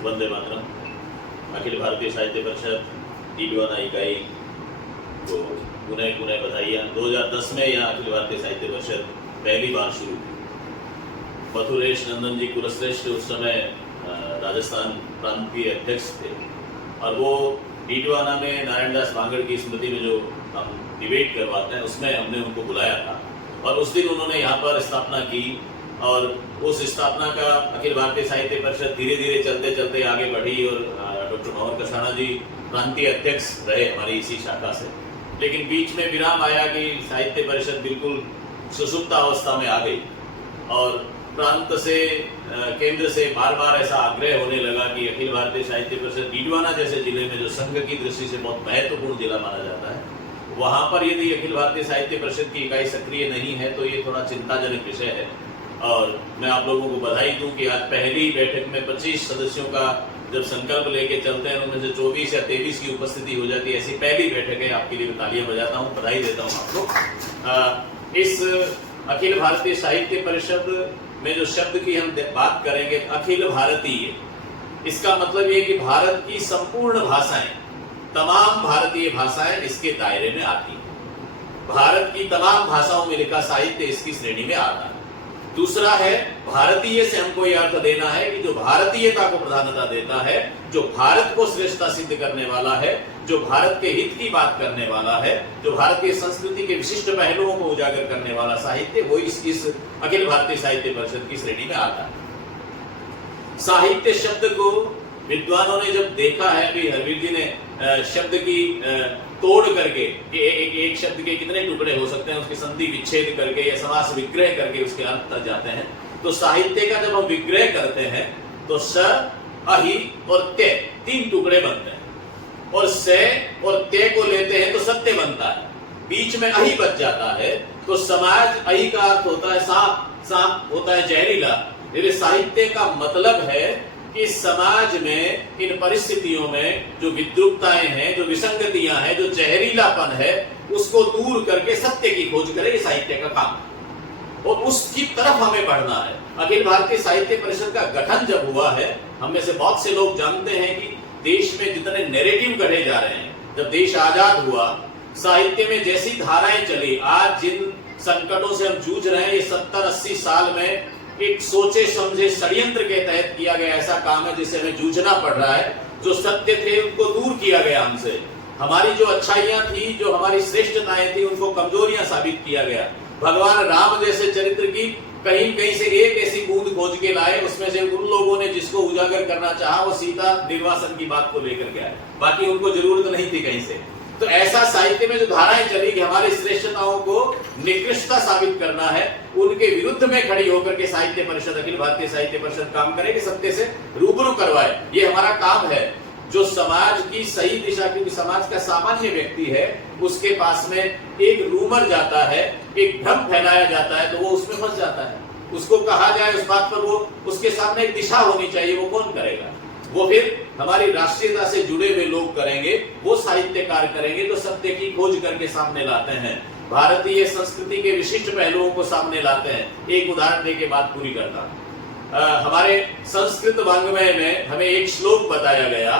वंदे मातरम। अखिल भारतीय साहित्य परिषद टीडवाना इकाई को पुनः बधाइयाँ। 2010 में यहाँ अखिल भारतीय साहित्य परिषद पहली बार शुरू। मथुरेश नंदन जी कुलश्रेष्ठ उस समय राजस्थान प्रांतीय अध्यक्ष थे और वो टीडवाना में नारायण दास भांगड़ की स्मृति में जो हम डिबेट करवाते हैं उसमें हमने उनको बुलाया था और उस दिन उन्होंने यहाँ पर स्थापना की और उस स्थापना का अखिल भारतीय साहित्य परिषद धीरे धीरे चलते चलते आगे बढ़ी और डॉक्टर मनोहर कसाना जी प्रांतीय अध्यक्ष रहे हमारी इसी शाखा से। लेकिन बीच में विराम आया कि साहित्य परिषद बिल्कुल सुसुप्त अवस्था में आ गई और प्रांत से केंद्र से बार बार ऐसा आग्रह होने लगा कि अखिल भारतीय साहित्य परिषद टीडवाना जैसे जिले में जो संघ की दृष्टि से बहुत महत्वपूर्ण जिला माना जाता है, वहां पर यदि अखिल भारतीय साहित्य परिषद की इकाई सक्रिय नहीं है तो ये थोड़ा चिंताजनक विषय है। और मैं आप लोगों को बधाई दूं कि आज पहली बैठक में 25 सदस्यों का जब संकल्प लेके चलते हैं उनमें से 24 या 23 की उपस्थिति हो जाती है। ऐसी पहली बैठक है, आपके लिए तालियां बजाता हूं, बधाई देता हूं आपको। इस अखिल भारतीय साहित्य परिषद में जो शब्द की हम बात करेंगे, अखिल भारतीय, इसका मतलब ये कि भारत की संपूर्ण भाषाएं, तमाम भारतीय भाषाएं इसके दायरे में आती हैं। भारत की तमाम भाषाओं में लिखा साहित्य इसकी श्रेणी में आता है। दूसरा है भारतीय से हमको यह अर्थ देना है कि जो भारतीयता को प्रधानता देता है, जो भारत को श्रेष्ठता सिद्ध करने वाला है, जो भारत के हित की बात करने वाला है, जो भारतीय संस्कृति के विशिष्ट पहलुओं को उजागर करने वाला साहित्य, वो इस अखिल भारतीय साहित्य परिषद की श्रेणी में आता है। साहित्य शब्द को विद्वानों ने जब देखा है, अभी हरवीर जी ने शब्द की तोड़ करके कि एक शब्द के कितने टुकड़े हो सकते हैं, उसके संधि विच्छेद करके या समास विग्रह करके उसके अर्थ तक जाते हैं। तो साहित्य का जब हम विग्रह करते हैं तो स, अहि और ते 3 टुकड़े बनते हैं और से और ते को लेते हैं तो सत्य बनता है। बीच में अहि बच जाता है तो समाज, अहि का अर्थ होता है सांप, सांप होता है जहरीला। यदि साहित्य का मतलब है कि समाज में इन परिस्थितियों में जो विद्रुपताएं हैं, जो विसंगतियां हैं, जो जहरीलापन है, उसको दूर करके सत्य की खोज करे, ये साहित्य का काम है और उसकी तरफ हमें बढ़ना है। अखिल भारतीय साहित्य परिषद का गठन जब हुआ है, हम में से बहुत से लोग जानते हैं कि देश में जितने नैरेटिव गढ़े जा रहे हैं, जब देश आजाद हुआ, साहित्य में जैसी धाराएं चली, आज जिन संकटों से हम जूझ रहे हैं, ये 70-80 साल में एक सोचे समझे षड्यंत्र के तहत किया गया ऐसा काम है जिससे हमें जूझना पड़ रहा है। जो सत्य थे उनको दूर किया गया हमसे, हमारी जो अच्छाइयां थी, जो हमारी श्रेष्ठताएं थी, उनको कमजोरियां साबित किया गया। भगवान राम जैसे चरित्र की कहीं कहीं से एक ऐसी बूंद खोज के लाए, उसमें से उन लोगों ने जिसको उजागर करना चाहा वो सीता निर्वासन की बात को लेकर के आए, बाकी उनको जरूरत नहीं थी कहीं से। तो ऐसा साहित्य में जो धाराएं चली कि हमारी श्रेष्ठताओं को निकृष्टता साबित करना है, उनके विरुद्ध में खड़ी होकर के साहित्य परिषद, अखिल भारतीय साहित्य परिषद काम करे कि सत्य से रूबरू करवाए। ये हमारा काम है। जो समाज की सही दिशा, क्योंकि समाज का सामान्य व्यक्ति है, उसके पास में एक रूमर जाता है, एक भ्रम फैलाया जाता है तो वो उसमें फंस जाता है। उसको कहा जाए उस बात पर, वो उसके सामने एक दिशा होनी चाहिए, वो कौन करेगा? वो फिर हमारी राष्ट्रीयता से जुड़े हुए लोग करेंगे, वो साहित्यकार करेंगे जो सत्य की खोज करके सामने लाते हैं, भारतीय संस्कृति के विशिष्ट पहलुओं को सामने लाते हैं। एक उदाहरण देके बात पूरी करता हूं। हमारे संस्कृत वाङ्मय में हमें एक श्लोक बताया गया,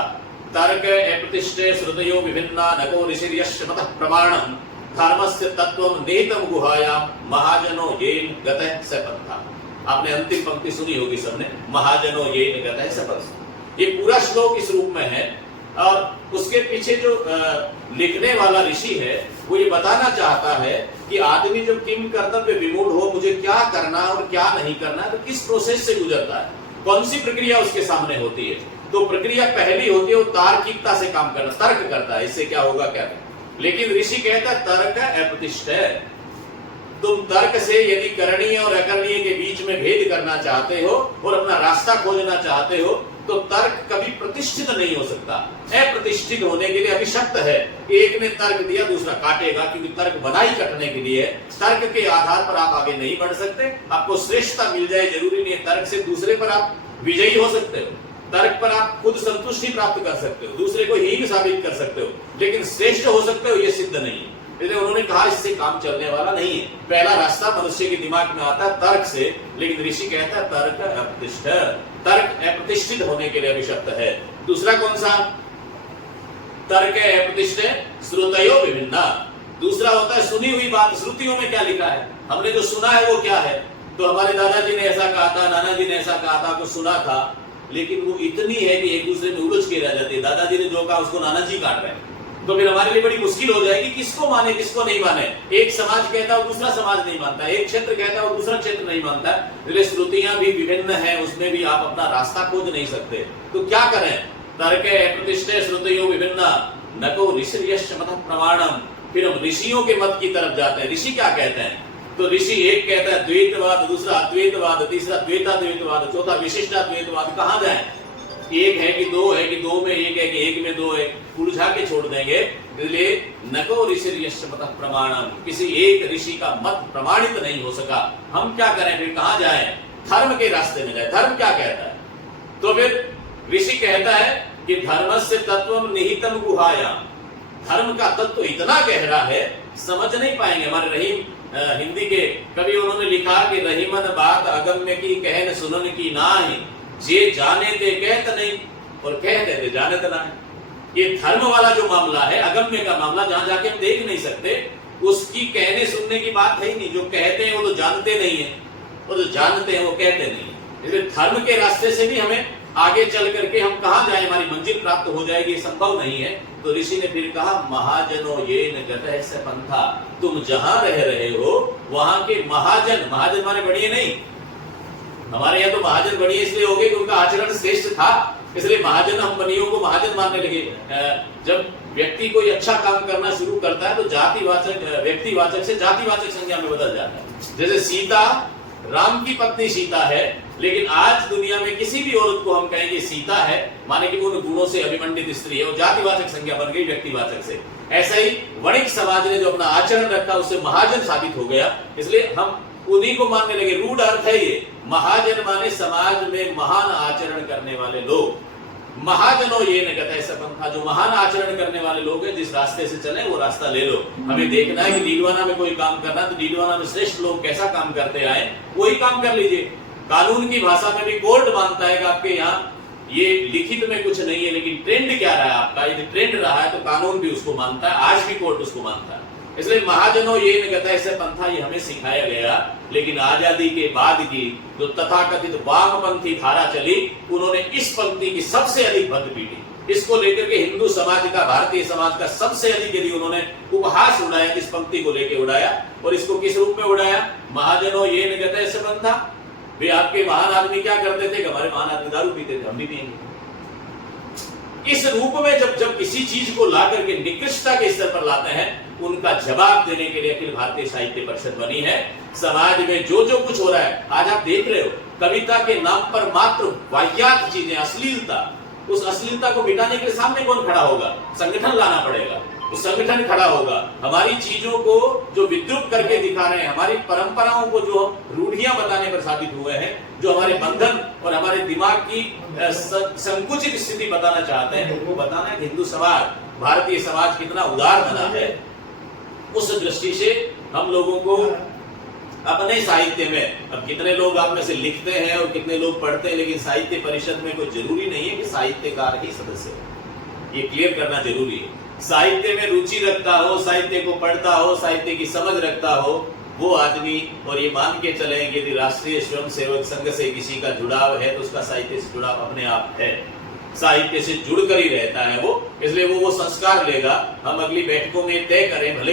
तर्क अप्रतिष्ठे श्रुतयो विभिन्ना नको ऋषिर्यश्च मतः प्रमाणम धर्मस्य तत्वम नेतम गुहायाम महाजनो येन गतः स पन्था। आपने अंतिम पंक्ति सुनी होगी सबने, महाजनो येन गतः स पन्था। ये पूरा श्लोक इस रूप में है और उसके पीछे जो लिखने वाला ऋषि है वो ये बताना चाहता है कि आदमी जब किम कर्तव्य विमूढ़ हो, मुझे क्या करना और क्या नहीं करना, तो किस प्रोसेस से गुजरता है, कौन सी प्रक्रिया उसके सामने होती है। तो प्रक्रिया पहली होती है वो तार्किकता से काम करना, तर्क करता है इससे क्या होगा क्या नहीं। लेकिन ऋषि कहता है तर्क अप्रतिष्ठ है। तुम तर्क से यदि करणीय और अकरणीय के बीच में भेद करना चाहते हो और अपना रास्ता खोजना चाहते हो तो तर्क कभी प्रतिष्ठित नहीं हो सकता। अप्रतिष्ठित होने के लिए अभिशप्त है। एक ने तर्क दिया, दूसरा काटेगा, क्योंकि तर्क बनाई कटने के लिए है। तर्क के आधार पर आप आगे नहीं बढ़ सकते। आपको श्रेष्ठता मिल जाए जरूरी नहीं है, तर्क से दूसरे पर आप विजयी हो सकते हो, तर्क पर आप खुद संतुष्टि प्राप्त कर सकते हो, दूसरे को हीन साबित कर सकते हो, लेकिन श्रेष्ठ हो सकते हो ये सिद्ध नहीं है। इसलिए उन्होंने कहा इससे काम चलने वाला नहीं है। पहला रास्ता मनुष्य के दिमाग में आता है तर्क से, लेकिन ऋषि कहता है तर्क अप्रतिष्ठ। तर्क अप्रतिष्ठित होने के लिए अभिशप्त है। दूसरा कौन सा? तर्क अप्रतिष्ठित श्रुतयो विभिन्ना। दूसरा होता है सुनी हुई बात, श्रुतियों में क्या लिखा है, हमने जो सुना है वो क्या है। तो हमारे दादाजी ने ऐसा कहा था, नाना जी ने ऐसा कहा था, कुछ सुना था, लेकिन वो इतनी है कि एक दूसरे में उलझ के रह जाते हैं। दादाजी ने जो कहा उसको नाना जी काट रहे हैं, तो फिर हमारे लिए बड़ी मुश्किल हो जाएगी किसको माने किसको नहीं माने। एक समाज कहता है दूसरा समाज नहीं मानता, एक क्षेत्र कहता है दूसरा क्षेत्र नहीं मानता। इसलिए श्रुतियां भी विभिन्न हैं, उसमें भी आप अपना रास्ता खोज नहीं सकते। तो क्या करें? तर्के प्रतिष्ठे श्रुतियो विभिन्ना नको ऋषियश्च मत प्रमाणम। फिर हम ऋषियों के मत की तरफ जाते हैं। ऋषि क्या कहते हैं? तो ऋषि एक कहता है द्वैतवाद, दूसरा अद्वैतवाद, तीसरा द्वैताद्वैतवाद, चौथा विशिष्टाद्वैतवाद। कहां जाए? एक है कि दो है कि दो में एक है कि एक में दो है, उलझा के छोड़ देंगे। इसलिए नको ऋषिर्यश्च मतः प्रमाणम, किसी एक ऋषि का मत प्रमाणित नहीं हो सका। हम क्या करें फिर? कहां जाए? धर्म के रास्ते में जाए। धर्म क्या कहता है? तो फिर ऋषि कहता है कि धर्मस्य तत्वम निहितम गुहायाम। धर्म का तत्व इतना गहरा है, समझ नहीं पाएंगे। हमारे रहीम हिंदी के कवि, उन्होंने लिखा कि रहीमन बात अगम्य की कहन सुनन की नाहि, जे जाने ते कहत नहीं और कहते थे जानत नहीं। ये धर्म वाला जो मामला है, अगम्य का मामला, जहां जाके हम देख नहीं सकते, उसकी कहने सुनने की बात है ही नहीं। जो कहते हैं वो तो जानते नहीं है, वो जो जानते हैं वो कहते नहीं। इसलिए धर्म के रास्ते से भी हमें आगे चल करके हम कहां जाए, हमारी मंजिल प्राप्त हो जाएगी, ये संभव नहीं है। तो ऋषि ने फिर कहा महाजनो ये न गतः से पंथा, तुम जहां रह रहे हो वहां के महाजन, महाजन माने बढ़िए नहीं, हमारे यहाँ तो महाजन बढ़िए इसलिए हो गए कि उनका आचरण श्रेष्ठ था, इसलिए महाजन, हम बनियों को महाजन मानने लगे। जब व्यक्ति कोई अच्छा काम करना शुरू करता है तो जातिवाचक, व्यक्तिवाचक से जातिवाचक संज्ञा में बदल जाता है। जैसे सीता राम की पत्नी सीता है, लेकिन आज दुनिया में किसी भी औरत को हम कहेंगे सीता है, माने कि उन गुणों से अभिमंडित स्त्री है, वो जातिवाचक संज्ञा बन गई व्यक्तिवाचक से। ऐसा ही वणिक समाज ने जो अपना आचरण रखा उससे महाजन साबित हो गया, इसलिए हम उन्हीं को मानने लगे। रूढ़ अर्थ है ये। महाजन माने समाज में महान आचरण करने वाले लोग। महाजनों ये न कहता है पंथा, जो महान आचरण करने वाले लोग हैं, जिस रास्ते से चले वो रास्ता ले लो। हमें देखना है कि डीडवाना में कोई काम करना, तो डीडवाना में श्रेष्ठ लोग कैसा काम करते आए वही काम कर लीजिए। कानून की भाषा में भी कोर्ट मानता है कि आपके यहाँ ये लिखित में कुछ नहीं है, लेकिन ट्रेंड क्या रहा है आपका, यदि ट्रेंड रहा है तो कानून भी उसको मानता है, आज भी कोर्ट उसको मानता है। इसलिए महाजनों ये न कहता है पंथा, ये हमें सिखाया गया। लेकिन आजादी के बाद की जो तथाकथित वामपंथी धारा चली, उन्होंने इस पंक्ति की सबसे अधिक भद्द पीटी। इसको लेकर के हिंदू समाज का, भारतीय समाज का सबसे अधिक यदि उन्होंने उपहास उड़ाया, इस पंक्ति को लेकर उड़ाया। और इसको किस रूप में उड़ाया? महाजनों ये न कहता है पंथा, वे आपके महान आदमी क्या करते थे? हमारे महान आदमी दारू पीते थे, हम भी पिएंगे। इस रूप में जब किसी चीज को ला करके निकृष्टता के स्तर पर लाते हैं, उनका जवाब देने के लिए अखिल भारतीय साहित्य परिषद बनी है। समाज में जो जो कुछ हो रहा है, आज आप देख रहे हो, कविता के नाम पर मात्र वाहियात चीजें, अश्लीलता, उस अश्लीलता को मिटाने के सामने कौन खड़ा होगा? संगठन लाना पड़ेगा, उस संगठन खड़ा होगा। हमारी चीजों को जो विद्रुप करके दिखा रहे हैं, हमारी परंपराओं को जो रूढ़ियां बताने पर साबित हुए हैं, जो हमारे बंधन और हमारे दिमाग की संकुचित स्थिति बताना चाहते हैं, वो बताना है। हिंदू समाज, भारतीय समाज कितना उदार बना है, उस दृष्टि से हम लोगों को अपने साहित्य में, अब कितने लोग आप में से लिखते हैं और कितने लोग पढ़ते हैं, लेकिन साहित्य परिषद में कोई जरूरी नहीं है कि साहित्यकार ही सदस्य हो, ये क्लियर करना जरूरी है। साहित्य में रुचि रखता हो, साहित्य को पढ़ता हो, साहित्य की समझ रखता हो, वो आदमी, और ये मान के चले कि यदि राष्ट्रीय स्वयंसेवक संघ से किसी का जुड़ाव है तो उसका साहित्य से जुड़ाव अपने आप है, साहित्य से जुड़कर ही रहता है वो। इसलिए वो संस्कार लेगा। हम अगली बैठकों में तय करें, भले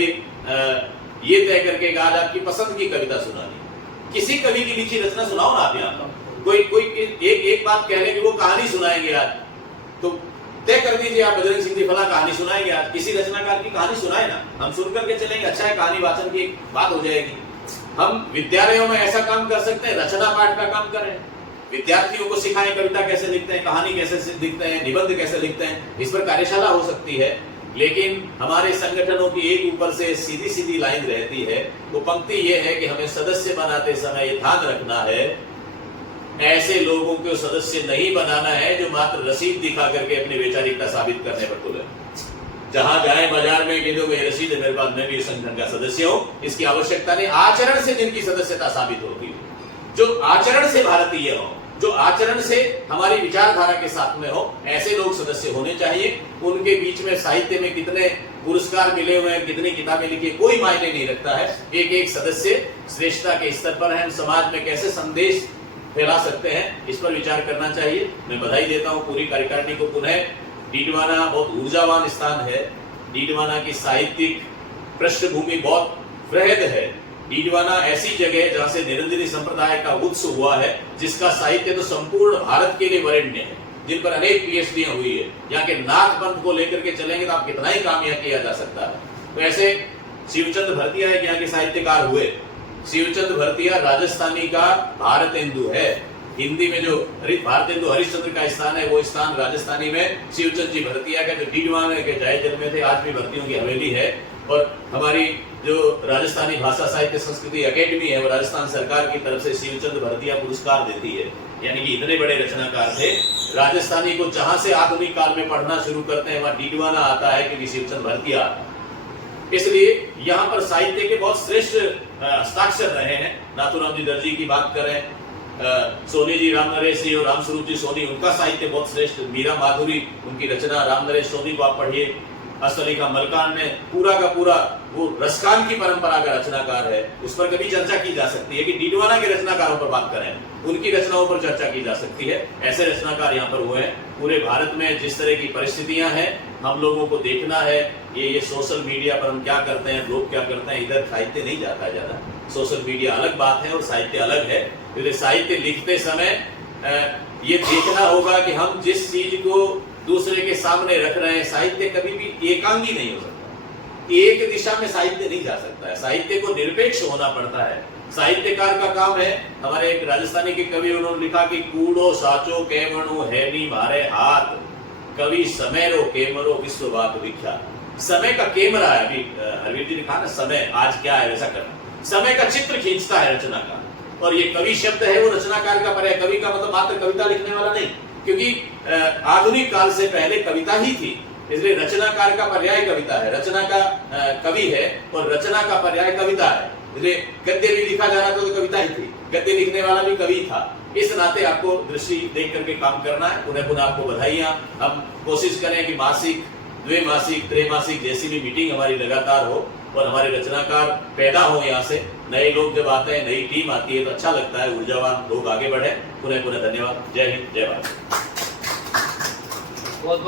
ये तय करके आज आपकी पसंद की कविता सुनानी, किसी कवि की लिखी रचना सुनाओ ना आप यहाँ। कोई एक बात कह रहे कि वो कहानी सुनाएंगे आज, तो तय कर दीजिए आप बजरंग सिंह जी फला कहानी सुनाएंगे आज, किसी रचनाकार की कहानी सुनाए ना, हम सुन करके चलेंगे। अच्छा है, कहानी वाचन की एक बात हो जाएगी। हम विद्यालयों में ऐसा काम कर सकते हैं, रचना पाठ का काम करें, विद्यार्थियों को सिखाएं कविता कैसे लिखते हैं, कहानी कैसे लिखते हैं, निबंध कैसे लिखते हैं, इस पर कार्यशाला हो सकती है। लेकिन हमारे संगठनों की एक ऊपर से सीधी सीधी लाइन रहती है, वो पंक्ति ये है कि हमें सदस्य बनाते समय ये ध्यान रखना है, ऐसे लोगों को सदस्य नहीं बनाना है जो मात्र रसीद दिखा करके अपनी वैचारिकता साबित करने पर तुले। जहां जाए बाजार में कह दो मेरी रसीद है मेरे पास, मैं भी संगठन का सदस्य हूं, इसकी आवश्यकता नहीं। आचरण से जिनकी सदस्यता साबित होती है, जो आचरण से भारतीय हो, जो आचरण से हमारी विचारधारा के साथ में हो, ऐसे लोग सदस्य होने चाहिए। उनके बीच में साहित्य में कितने पुरस्कार मिले हुए हैं, कितनी किताबें लिखी, कोई मायने नहीं रखता है। एक एक सदस्य श्रेष्ठता के स्तर पर है, हम समाज में कैसे संदेश फैला सकते हैं, इस पर विचार करना चाहिए। मैं बधाई देता हूं पूरी कार्यकारिणी को। पुनः डीडवाना बहुत ऊर्जावान स्थान है। डीडवाना की साहित्यिक पृष्ठभूमि बहुत वृहद है। डीडवाना ऐसी जगह है जहां से निरंजनी संप्रदाय का उत्स हुआ है, जिसका साहित्य तो संपूर्ण भारत के लिए वरेण्य है, जिन पर अनेक पीएचडीयां हुई है। यहाँ के नाथ पंथ को लेकर के चलेंगे तो आप कितना ही काम यहाँ किया जा सकता है। तो ऐसे शिवचंद भरतिया एक यहाँ के साहित्यकार हुए। शिवचंद भरतिया राजस्थानी का भारतेंदु है। हिंदी में जो भारतेंदु हरिश्चंद्र का स्थान है, वो स्थान राजस्थानी में शिवचंद जी भरतिया का, जो डीडवाना के जय जल में थे, आज भी भरतियों की हवेली है। और हमारी जो राजस्थानी भाषा साहित्य संस्कृति अकेडमी है, वो राजस्थान सरकार की तरफ से शिवचंद भरतिया पुरस्कार देती है। यानी कि इतने बड़े रचनाकार थे। राजस्थानी को जहां से आधुनिक काल में पढ़ना शुरू करते हैं, वहां डीडवाना आता है, क्योंकि शिवचंद भरतिया आता है। इसलिए यहाँ पर साहित्य के बहुत श्रेष्ठ हस्ताक्षर रहे हैं। नाथूराम जी दर्जी की बात करें, सोनी जी राम नरेश जी और रामस्वरूप जी सोनी, उनका साहित्य बहुत श्रेष्ठ। मीरा माधुरी, उनकी रचना, राम नरेश सोनी को आप पढ़िए। अली का मलकान ने पूरा का पूरा वो रसकान की परंपरा का रचनाकार है, उस पर कभी चर्चा की जा सकती है। कि डीडवाना के रचनाकारों पर बात करें, उनकी रचनाओं पर चर्चा की जा सकती है। ऐसे रचनाकार यहाँ पर हुए हैं। पूरे भारत में जिस तरह की परिस्थितियां हैं, हम लोगों को देखना है। ये सोशल मीडिया पर हम क्या करते हैं, लोग क्या करते हैं, इधर साहित्य नहीं जाता ज्यादा। सोशल मीडिया अलग बात है और साहित्य अलग है। तो साहित्य लिखते समय ये देखना होगा कि हम जिस चीज को दूसरे के सामने रख रहे हैं, साहित्य कभी भी एकांगी नहीं हो सकता, एक दिशा में साहित्य नहीं जा सकता है। साहित्य को निरपेक्ष होना पड़ता है। साहित्यकार का काम है, हमारे एक राजस्थानी के कवि, उन्होंने लिखा कि कूड़ो साचो केवणो है नी मारे हाथ, कवि समय रो केमरो विश्व बात विख्यात। समय का कैमरा है। अभी हरवीर जी ने कहा ना, समय आज क्या है वैसा करना। समय का चित्र खींचता है रचनाकार। और ये कवि शब्द है वो रचनाकार का पर्याय। कवि का मतलब मात्र कविता लिखने वाला नहीं, क्योंकि आधुनिक काल से पहले कविता ही थी, इसलिए रचनाकार का पर्याय कविता है। रचना का कवि है और रचना का पर्याय कविता है। इसलिए गद्य भी लिखा जा रहा था तो कविता ही थी, गद्य लिखने वाला भी कवि था। इस नाते आपको दृष्टि देख करके काम करना है। पुनः पुनः आपको बधाइयां। हम कोशिश करें कि मासिक, द्विमासिक, त्रैमासिक जैसी भी मीटिंग हमारी लगातार हो और हमारे रचनाकार पैदा हो। यहाँ से नए लोग जब आते हैं, नई टीम आती है, तो अच्छा लगता है, ऊर्जावान लोग आगे बढ़े। पुनः पुनः धन्यवाद। जय हिंद, जय भारत।